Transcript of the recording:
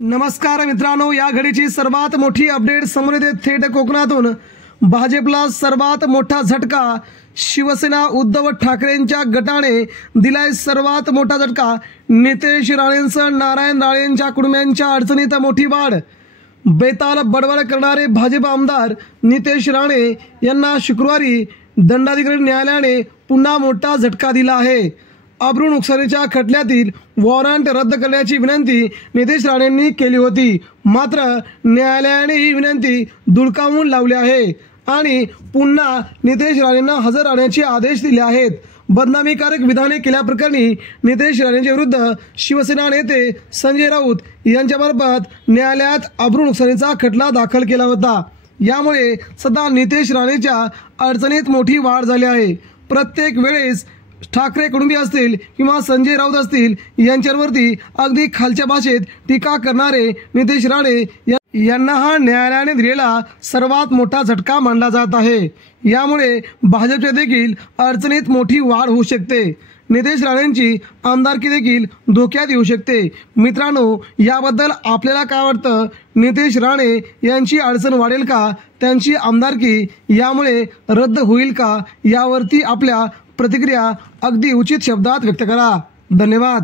नमस्कार मित्रांनो, या घडीची सर्वात मोठी अपडेट समोर येते थेट कोकणातून। भाजपला सर्वात मोठा झटका, शिवसेना उद्धव ठाकरेंच्या गटाने दिलाय सर्वात मोठा झटका। नितेश राणेंसह नारायण राणेंच्या कुटुंबियांच्या अडचणीत मोठी वाढ। बेताल बडबड करणारे भाजप आमदार नितेश राणे यांना शुक्रवारी दंडाधिकारी न्यायालयाने पुन्हा मोठा झटका दिला आहे। अब्रू नुकसानीच्या खटल्यातील वॉरंट रद्द करण्याची विनंती नितेश राणेंनी केली होती, मात्र न्यायालयाने ही विनंती धुडकावून लावली आहे आणि पुन्हा नितेश राणेंना हजर राहण्याचे आदेश दिले आहेत। बदनामीकारक विधाने केल्याप्रकरणी नितेश राणेंच्या विरुद्ध शिवसेना नेते संजय राऊत यांच्यामार्फत न्यायालयात अब्रू नुकसानीचा खटला दाखल केला होता। यामुळे सध्या नितेश राणेंच्या अडचणीत मोठी वाढ झाली आहे। प्रत्येक वेळेस ठाकरे कुटुंबीय असतील किंवा संजय राऊत असतील यांच्यावरती अगदी खालच्या भाषेत टीका करणारे नितेश राणे यांना हा न्यायालयाने दिलेला सर्वात मोठा झटका मानला जात आहे। यामुळे भाजपच्या देखील अडचणीत मोठी वाढ होऊ शकते। नितेश राणेंची आमदारकी देखील धोक्यात येऊ शकते। मित्रांनो, याबद्दल आपल्याला काय वाटतं? नितेश राणे यांची अडचण वाढेल का? त्यांची आमदारकी यामुळे रद्द होईल का? यावरती आपल्या प्रतिक्रिया अगदी उचित शब्दात व्यक्त करा। धन्यवाद।